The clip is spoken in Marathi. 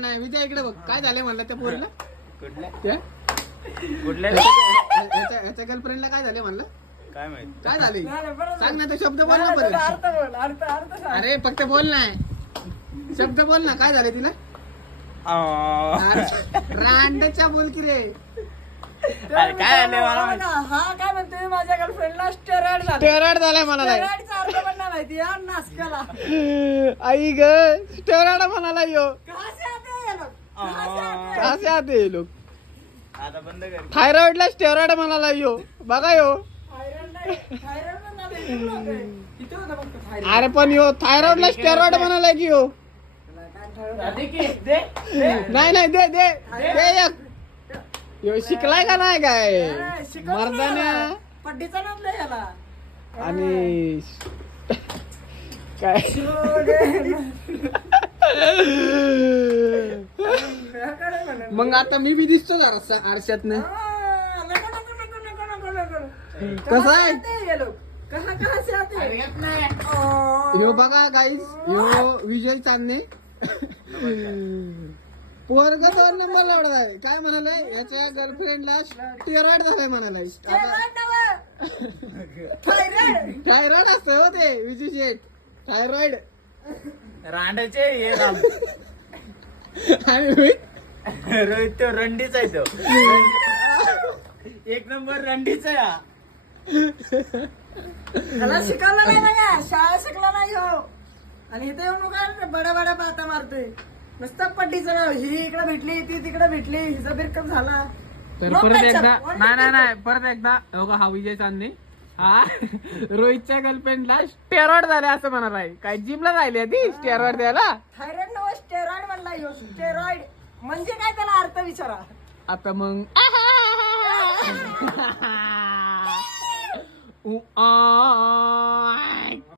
नाही विजय इकडे बघ काय झालंय म्हणलं त्या पोरीला कुठल्या याच्या गर्लफ्रेंडला काय झाले म्हणलं काय माहित काय झाले सांग ना तो शब्द बोल ना परत अरे फक्त बोल ना शब्द बोल ना काय झाले तिला रांडच्या बोल की रे अरे काय झालं मला माहित. हा काय म्हणतोय माझ्या गर्लफ्रेंडला स्टेरॉइड झालं स्टेरॉइड झालाय म्हणाला स्टेरॉइडचा अर्थ पण नाही माहिती यार नासकाला आई ग स्टेरॉइड म्हणाला यो कहाँ से आते हैं ये लोग कहाँ से आते हैं कसे आते हे लोक आता बंद कर थायरॉइडला स्टेरॉइड म्हणाला यो बघा यो थायरॉइड नाही थायरॉइड पण नाही इकडे होते. इथे होतं फक्त थायरॉइड अरे पण यो थायरॉइडला स्टेरॉइड म्हणाला की यो नाही नाही दे दे दे एक यो शिकलाय का नाही काय मर्दाने पड्डीचा नाम लय याला आणि काय मग आता मी बी दिसतो जरा आरशात ना कसं आहे कहा कहा से आते हैं ह्यो बघा गाईस ह्यो विजय चांदणे पोरग 2 नंबर लावलाय काय म्हणालाय याच्या गर्लफ्रेंडला स्टेरॉइड झालाय म्हणालाय थायरॉइड असतं हो ते विजय शेठ थायरॉइड रांडाचे हे राम आणि रोहित रोहित तो रंडीचा आहे तो एक नंबर रंडीचा या त्याला शिकवलं नाही ना का शाळा शिकला नाही हो आणि इथे येऊन काय बड्या बड्या पाता मारतोय नुसतं पट्टीचं नाव ही इकडे भेटली ती तिकडे भेटली हिचा बिरकम झाला तर परत एकदा नाही परत एकदा बघा हा विजय चांदणे हा रोहितच्या गर्लफ्रेंडला स्टेरॉइड झाले असं म्हणालाय काय जिमला राहिली ती स्टेरॉइड द्यायला थायरॉइड नव स्टेरॉइड म्हणला ह्यो स्टेरॉइड म्हणजे काय त्याला अर्थ विचारा आता मग